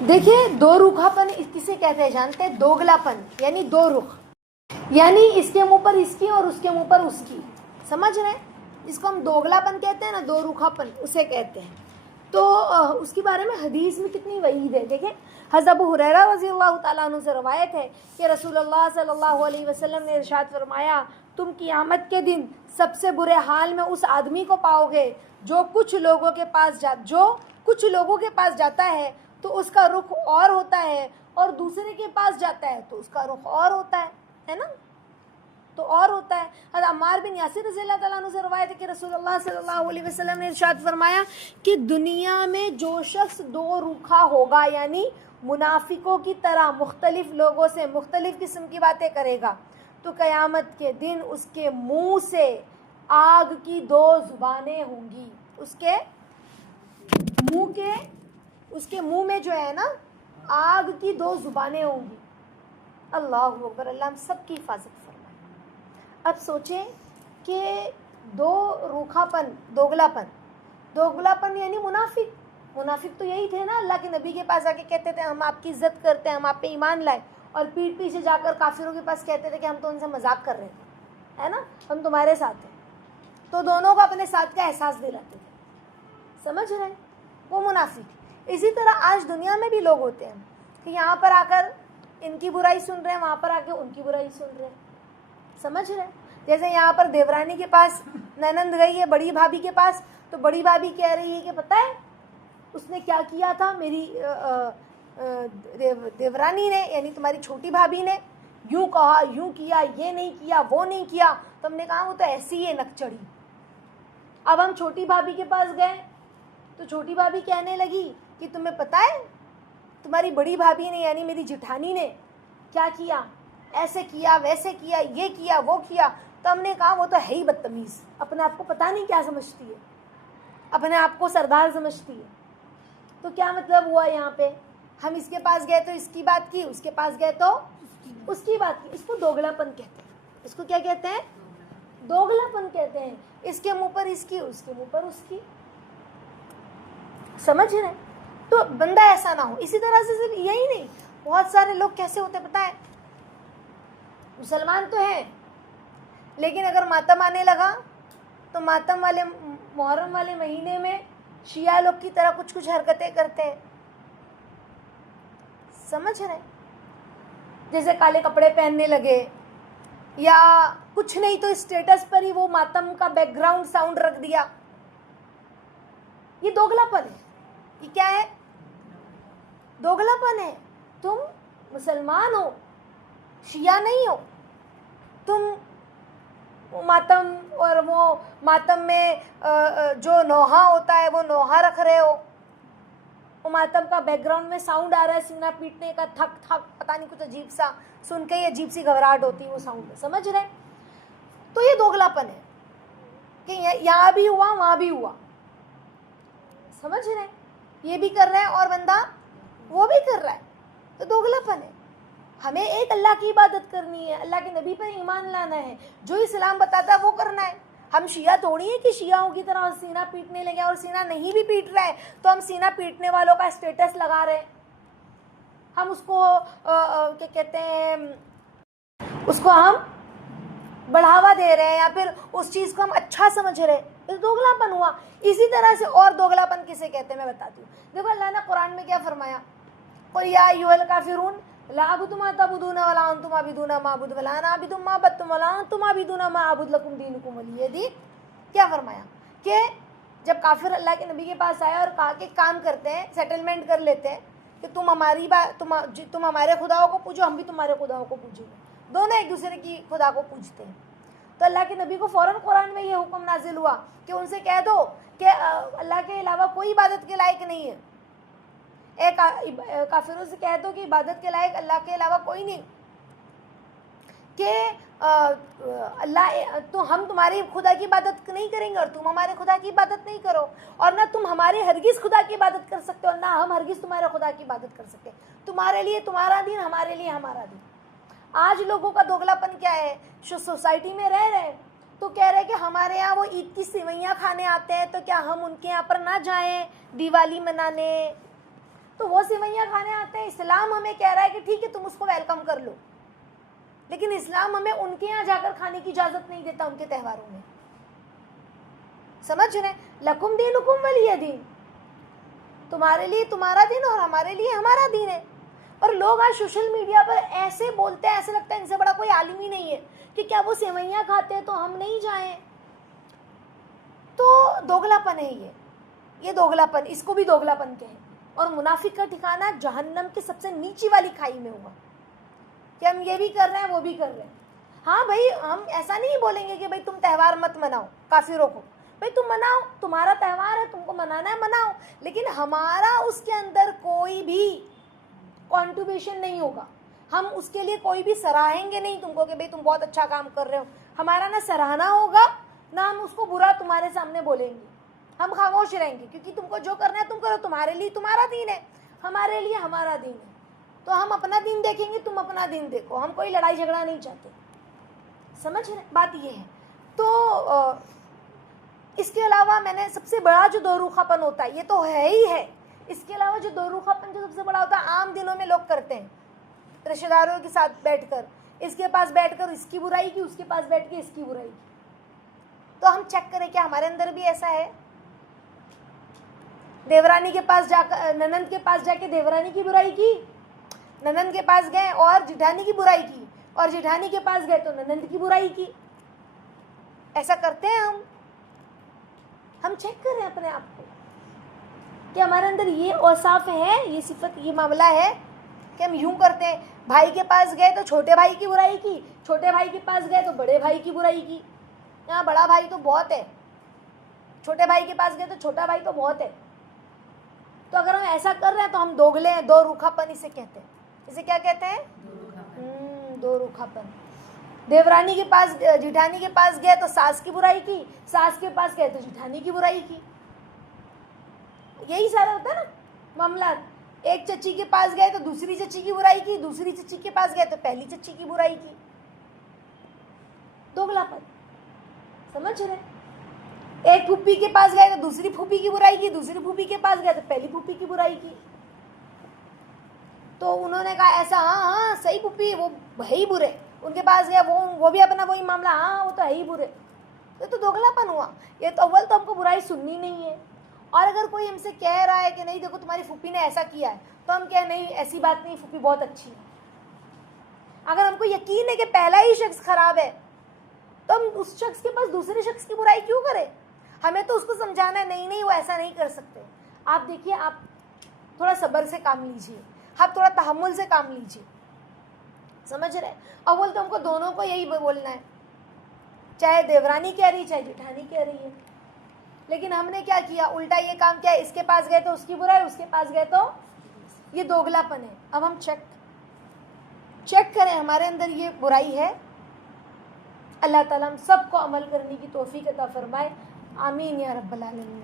देखिए, दो रुखापन किसे कहते हैं जानते हैं? दोगलापन, यानी दो रुख, यानी इसके मुंह पर इसकी और उसके मुंह पर उसकी। समझ रहे हैं? जिसको हम दोगलापन कहते हैं ना, दो रुखापन, उसे कहते हैं। तो उसके बारे में हदीस में कितनी वईद है। देखें, हज़रत अबू हुरैरा रज़ियल्लाहु ताला अन्हु से रवायत है कि रसूलुल्लाह सल्लल्लाहु अलैहि वसल्लम ने इरशाद फरमाया, तुम क़यामत के दिन सबसे बुरे हाल में उस आदमी को पाओगे जो कुछ लोगों के पास जाता है तो उसका रुख और होता है, और दूसरे के पास जाता है तो उसका रुख और होता है ना? तो और होता है। हज़रत अम्मार बिन यासिर रज़ियल्लाहु ताला अन्हु से रवायत है कि रसूलुल्लाह सल्लल्लाहु अलैहि वसल्लम ने इरशाद फरमाया कि दुनिया में जो शख्स दो रूखा होगा, यानी मुनाफिकों की तरह मुख्तलिफ लोगों से मुख्तलिफ किस्म की बातें करेगा, तो क़यामत के दिन उसके मुंह से आग की दो ज़ुबानें होंगी। उसके मुंह में जो है ना, आग की दो ज़ुबानें होंगी। अल्लाहु अकबर, अल्लाह हम सब की हिफाजत फरमाए। अब सोचें कि दो रूखापन, दोगलापन यानी मुनाफिक तो यही थे ना, अल्लाह के नबी के पास आके कहते थे हम आपकी इज्जत करते हैं, हम आप पे ईमान लाए, और पीठ पीछे जाकर काफिरों के पास कहते थे कि हम तो उनसे मजाक कर रहे थे, है ना, हम तुम्हारे साथ हैं। तो दोनों को अपने साथ का एहसास दिलाते थे। समझ रहे हैं? वो मुनाफिक। इसी तरह आज दुनिया में भी लोग होते हैं कि यहाँ पर आकर इनकी बुराई सुन रहे हैं, वहाँ पर आके उनकी बुराई सुन रहे हैं। समझ रहे हैं? जैसे यहाँ पर देवरानी के पास ननंद गई है बड़ी भाभी के पास, तो बड़ी भाभी कह रही है कि पता है उसने क्या किया था, मेरी देवरानी ने, यानी तुम्हारी छोटी भाभी ने यूं कहा, यूं किया, ये नहीं किया, वो नहीं किया। तो हमने कहा वो तो ऐसी है नकचड़ी। अब हम छोटी भाभी के पास गए तो छोटी भाभी कहने लगी कि तुम्हें पता है तुम्हारी बड़ी भाभी ने, यानी मेरी जेठानी ने क्या किया, ऐसे किया, वैसे किया, ये किया, वो किया। तो हमने कहा वो तो है ही बदतमीज, अपने आप को पता नहीं क्या समझती है, अपने आप को सरदार समझती है। तो क्या मतलब हुआ यहाँ पे? हम इसके पास गए तो इसकी बात की, उसके पास गए तो उसकी बात की। इसको दोगलापन कहते हैं। इसको क्या कहते हैं? दोगलापन कहते हैं। इसके मुंह पर इसकी, उसके मुंह पर उसकी। समझ रहे? तो बंदा ऐसा ना हो। इसी तरह से सिर्फ यही नहीं, बहुत सारे लोग कैसे होते पता है, मुसलमान तो हैं लेकिन अगर मातम आने लगा तो मातम वाले, मुहर्रम वाले महीने में शिया लोग की तरह कुछ कुछ हरकतें करते हैं। समझ रहे? जैसे काले कपड़े पहनने लगे, या कुछ नहीं तो स्टेटस पर ही वो मातम का बैकग्राउंड साउंड रख दिया। ये दोगलापन है। ये क्या है? दोगलापन है। तुम मुसलमान हो, शिया नहीं हो, तुम मातम, और वो मातम में जो नौहा होता है वो नौहा रख रहे हो, वो मातम का बैकग्राउंड में साउंड आ रहा है सीना पीटने का, थक थक, पता नहीं कुछ अजीब सा, सुन के ही अजीब सी घबराहट होती है वो साउंड। समझ रहे? तो ये दोगलापन है कि यहाँ भी हुआ वहाँ भी हुआ। समझ रहे? ये भी कर रहे हैं और बंदा वो भी कर रहा है, तो दोगलापन है। हमें एक अल्लाह की इबादत करनी है, अल्लाह के नबी पर ईमान लाना है, जो इस्लाम बताता है वो करना है। हम शिया थोड़ी है कि शियाओं की तरह सीना पीटने लगे, और सीना नहीं भी पीट रहा है तो हम सीना पीटने वालों का स्टेटस लगा रहे हैं, हम उसको क्या कहते हैं, उसको हम बढ़ावा दे रहे हैं, या फिर उस चीज़ को हम अच्छा समझ रहे हैं। तो दोगलापन हुआ। इसी तरह से और दोगलापन किसे कहते हैं मैं बताती हूँ। देखो अल्लाह ने कुरान में क्या फरमाया, कुल या अय्युहल काफिरून ला अअबुदु मा तअबुदूना वला अंतुम आबिदूना मा अअबुदु वला अना आबिदु मा अबदतुम वला अंतुम आबिदूना मा अअबुदु लकुम दीनुकुम वलिय दीन। क्या फरमाया कि जब काफिर अल्लाह के नबी के पास आए और कहा कि काम करते हैं, सेटलमेंट कर लेते हैं कि तुम हमारी बात, तुम हमारे खुदाओं को पूजो, हम भी तुम्हारे खुदाओं को पूजेंगे, दोनों एक दूसरे की खुदा को पूजते हैं। तो अल्लाह के नबी को फ़ौरन कुरान में ये हुक्म नाजिल हुआ कि उनसे कह दो कि अल्लाह के अलावा कोई इबादत के लायक नहीं है। काफिरों से कह दो कि इबादत के लायक अल्लाह के अलावा कोई नहीं, कि अल्लाह, तो हम तुम्हारी खुदा की इबादत नहीं करेंगे और तुम हमारे खुदा की इबादत नहीं करो, और ना तुम हमारे हरगिज़ खुदा की इबादत कर सकते हो, ना हम हरगिज़ तुम्हारे खुदा की इबादत कर सकते। तुम्हारे लिए तुम्हारा दिन, हमारे लिए हमारा दिन। आज लोगों का दोगलापन क्या है, जो सोसाइटी में रह रहे तो कह रहे कि हमारे यहाँ वो ईद की सेवैयाँ खाने आते हैं, तो क्या हम उनके यहाँ पर ना जाएं दिवाली मनाने, तो वो सेवैयाँ खाने आते हैं। इस्लाम हमें कह रहा है कि ठीक है तुम उसको वेलकम कर लो, लेकिन इस्लाम हमें उनके यहाँ जाकर खाने की इजाज़त नहीं देता उनके त्योहारों में। समझ रहे? लकुम दीनुकुम वलिय दीन, तुम्हारे लिए तुम्हारा दिन और हमारे लिए हमारा दिन है। और लोग आज सोशल मीडिया पर ऐसे बोलते हैं, ऐसे लगता है इनसे बड़ा कोई आलिम ही नहीं है कि क्या वो सेवैयाँ खाते हैं तो हम नहीं जाएं। तो दोगलापन है ये दोगलापन, इसको भी दोगलापन कहें। और मुनाफिक का ठिकाना जहन्नम के सबसे नीची वाली खाई में होगा कि हम ये भी कर रहे हैं वो भी कर रहे हैं। हाँ भाई, हम ऐसा नहीं बोलेंगे कि भाई तुम त्यौहार मत मनाओ, काफिरों को भाई तुम मनाओ, तुम्हारा त्यौहार है, तुमको मनाना है मनाओ, लेकिन हमारा उसके अंदर कोई भी कॉन्ट्रीब्यूशन नहीं होगा। हम उसके लिए कोई भी सराहेंगे नहीं तुमको कि भाई तुम बहुत अच्छा काम कर रहे हो। हमारा ना सराहना होगा ना हम उसको बुरा तुम्हारे सामने बोलेंगे। हम खामोश रहेंगे क्योंकि तुमको जो करना है तुम करो, तुम्हारे लिए तुम्हारा दिन है, हमारे लिए हमारा दिन है। तो हम अपना दिन देखेंगे, तुम अपना दिन देखो। हम कोई लड़ाई झगड़ा नहीं चाहते। समझ रहे? बात ये है। तो इसके अलावा मैंने सबसे बड़ा जो दोरुखापन होता है, ये तो है ही है, इसके अलावा जो दोरुखापन जो सबसे बड़ा होता है आम दिनों में लोग करते हैं, रिश्तेदारों के साथ बैठकर, इसके पास बैठकर इसकी बुराई की, उसके पास बैठ के इसकी बुराई की। तो हम चेक करें क्या हमारे अंदर भी ऐसा है? देवरानी के पास जाकर, ननंद के पास जाके देवरानी की बुराई की, ननंद के पास गए और जिठानी की बुराई की, और जिठानी के पास गए तो ननंद की बुराई की। ऐसा करते हैं हम चेक करें अपने आप को कि हमारे अंदर ये औसाफ है, ये सिफत, ये मामला है कि हम यूं करते हैं। भाई के पास गए तो छोटे भाई की बुराई की, छोटे भाई के पास गए तो बड़े भाई की बुराई की। यहाँ बड़ा भाई तो बहुत है, छोटे भाई के पास गए तो छोटा भाई तो बहुत है। तो अगर हम ऐसा कर रहे हैं तो हम दोगले हैं, दो रूखापन इसे कहते हैं। इसे क्या कहते हैं? दो रूखापन। देवरानी के पास, जिठानी के पास गए तो सास की बुराई की, सास के पास गए तो जिठानी की बुराई की। यही सारा होता है ना मामला। एक चच्ची के पास गए तो दूसरी चच्ची की बुराई की, दूसरी चच्ची के पास गए तो पहली चच्ची की बुराई की। दोगलापन। समझ रहे? एक फूफी के पास गए तो दूसरी फूफी की बुराई की, दूसरी फूफी के पास गए तो पहली फूफी की बुराई की। तो उन्होंने कहा ऐसा, हाँ सही फूफी, वो है ही बुरे। उनके पास गया, वो भी अपना वही मामला, हाँ वो तो है ही बुरे। तो दोगलापन हुआ। ये तो अव्वल तो हमको बुराई सुननी नहीं है, और अगर कोई हमसे कह रहा है कि नहीं देखो तुम्हारी फूफी ने ऐसा किया है, तो हम कहें नहीं ऐसी बात नहीं, फूफी बहुत अच्छी है। अगर हमको यकीन है कि पहला ही शख्स खराब है, तो हम उस शख्स के पास दूसरे शख्स की बुराई क्यों करें? हमें तो उसको समझाना है, नहीं नहीं वो ऐसा नहीं कर सकते। आप देखिए, आप थोड़ा सब्र से काम लीजिए, आप थोड़ा तहम्मुल से काम लीजिए। समझ रहे? अव्वल तो हमको दोनों को यही बोलना है, चाहे देवरानी कह रही चाहे जिठानी कह रही है। लेकिन हमने क्या किया? उल्टा ये काम किया, इसके पास गए तो उसकी बुराई, उसके पास गए तो ये दोगलापन है। अब हम चेक करें हमारे अंदर ये बुराई है। अल्लाह ताला हम सबको अमल करने की तौफीक अता फरमाए। आमीन या रब्बल आलमीन।